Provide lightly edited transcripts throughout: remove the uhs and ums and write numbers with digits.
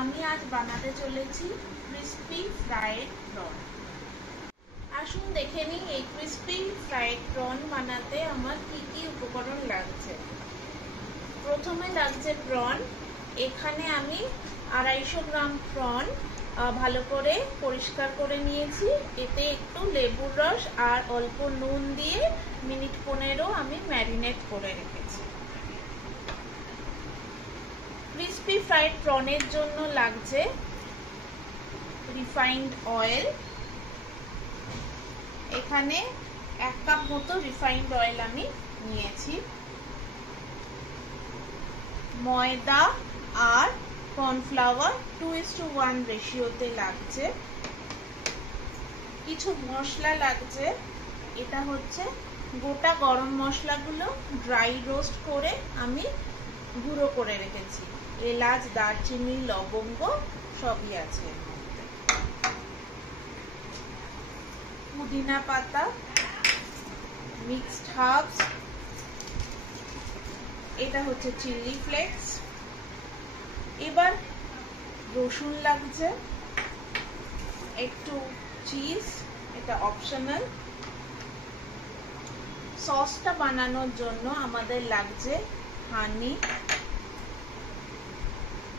আমি আজ বানাতে চলেছি ক্রিস্পি ফ্রাইড প্রন। আসুন দেখে নিই এই ক্রিস্পি ফ্রাইড প্রন বানাতে আমার কি কি উপকরণ লাগছে। প্রথমে লাগছে প্রন। এখানে আমি 250 গ্রাম প্রন ভালো করে পরিষ্কার করে নিয়েছি। এতে একটু লেবুর রস আর অল্প নুন দিয়ে মিনিট 15 আমি ম্যারিনেট করে রেখেছি। ক্রিস্পি ফ্রাইড প্রনের জন্য লাগছে রিফাইন্ড অয়েল। এখানে 1 কাপ মতো রিফাইন্ড অয়েল আমি নিয়েছি। ময়দা আর কর্নফ্লাওয়ার 2:1 রেশিওতে লাগছে। কিছু মশলা লাগছে। এটা হচ্ছে গোটা গরম মশলাগুলো ড্রাই রোস্ট করে আমি গুঁড়ো করে রেখেছি। এলাচ, দারচিনি, লবঙ্গ সবই আছে। পুদিনা পাতা, মিক্সড হার্বস, এটা হচ্ছে চিলি ফ্লেক্স। এবার রসুন লাগছে, একটু চিজ, এটা অপশনাল। সসটা বানানোর জন্য আমাদের লাগছে হানি,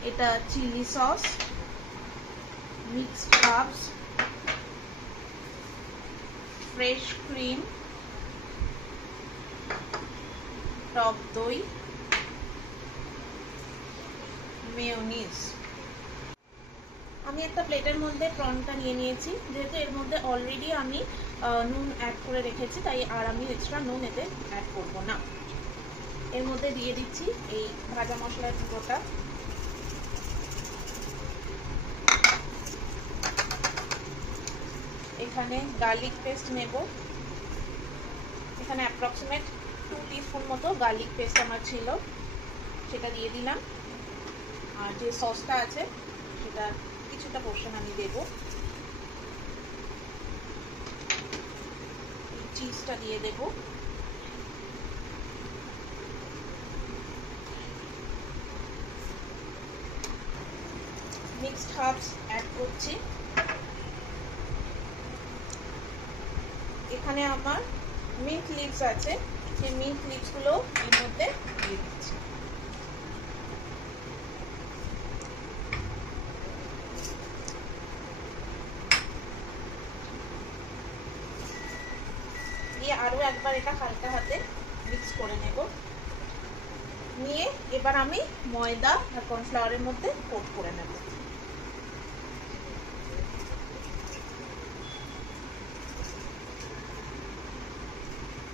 এটা chili sauce, mixed herbs, fresh cream, টক দই, মেয়োনিজ। আমি একটা প্লেটের মধ্যে প্রনটা নিয়ে নিয়েছি। যেহেতু এর মধ্যে অলরেডি আমি নুন অ্যাড করে রেখেছি, তাই আর আমি এক্সট্রা নুন এতে অ্যাড করব না। এর মধ্যে দিয়ে দিচ্ছি এই ভাজা মশলার গুঁড়োটা। এখানে গার্লিক পেস্ট নেব। এখানে অ্যাপ্রক্সিমেট 2 টিস্পুন মতো গার্লিক পেস্ট আমার ছিল, সেটা দিয়ে দিলাম। আর যে সসটা আছে সেটা কিছুটা পোর্শন আমি দেব। চিজটা দিয়ে দেব। মিক্সড হার্বস অ্যাড করছি। এখানে আমার মিন্ট লিভস আছে, সেই মিন্ট লিভস গুলো এর মধ্যে দিয়ে দিচ্ছি। দিয়ে আরো একবার এটা হালকা হাতে মিক্স করে নেব। নিয়ে এবার আমি ময়দা আর কর্নফ্লাওয়ারের মধ্যে কোট করে নেব।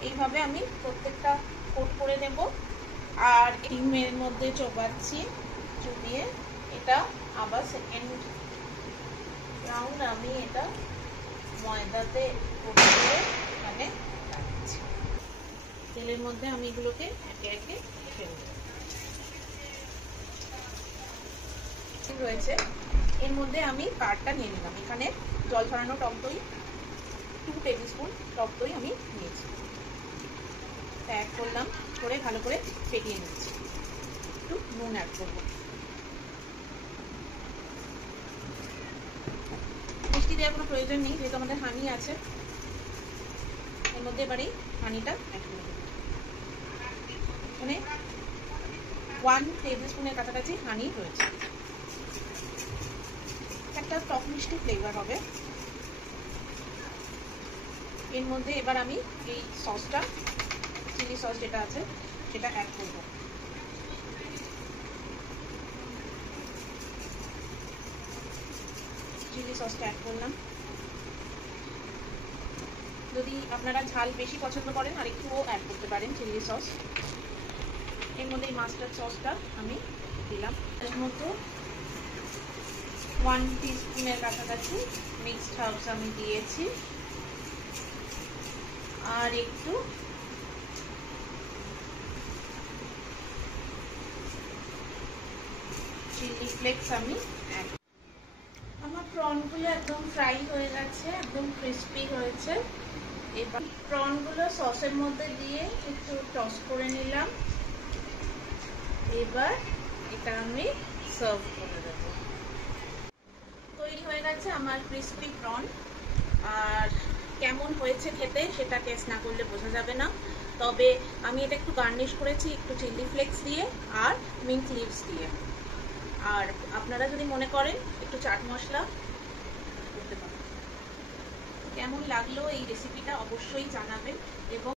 এইভাবে আমি প্রত্যেকটা কোট করে নেব। আর ডিমের মধ্যে চোবাচ্ছি, চুবিয়ে এটা আবার সেকেন্ড রাউন্ড আমি এটা ময়দাতে কোট করে এখানে রাখছি। তেলের মধ্যে আমি এগুলোকে একে একে ছেড়ে দেব। রয়েছে এর মধ্যে আমি কারটা নিয়ে নিলাম। এখানে জল ছড়ানো টক দই 2 টেবিল স্পুন টক দই আমি নিয়েছি। অ্যাড করলাম, করে ভালো করে ফেটিয়ে নিচ্ছি। একটু নুন অ্যাড করব। মিষ্টি দেওয়ার কোনো প্রয়োজন নেই, যেহেতু আমাদের হানি আছে। এর মধ্যে এবারে হানিটা অ্যাড করে দেব। মানে 1 টেবিল স্পুনের কাছাকাছি হানি রয়েছে। একটা টক মিষ্টি ফ্লেভার হবে। এর মধ্যে এবার আমি এই সসটা, চিলি সস যেটা আছে সেটা অ্যাড করব। চিলি সসটা অ্যাড করলাম। যদি আপনারা ঝাল বেশি পছন্দ করেন আর একটুও অ্যাড করতে পারেন চিলি সস। এর মধ্যে এই মাস্টার্ড সসটা আমি দিলাম। এর মতো 1 টিস্পুনের কাছাকাছি মিক্সড হার্বস আমি দিয়েছি। আর একটু চিলি ফ্লেক্স আমি অ্যাড। আমার প্রনগুলো একদম ফ্রাই হয়ে গেছে, একদম ক্রিস্পি হয়েছে। এবার প্রনগুলো সসের মধ্যে দিয়ে একটু টস করে নিলাম। এবার এটা আমি সার্ভ করে দেবো। আমার ক্রিসপি প্রন। আর কেমন হয়েছে খেতে সেটা টেস্ট না করলে বোঝা যাবে না। তবে আমি এটা একটু গার্নিশ করেছি একটু চিলি ফ্লেক্স দিয়ে আর মিন্ট লিভস দিয়ে। আর আপনারা যদি মনে করেন একটু চাট মশলা করতে পারেন। কেমন লাগলো এই রেসিপিটা অবশ্যই জানাবেন এবং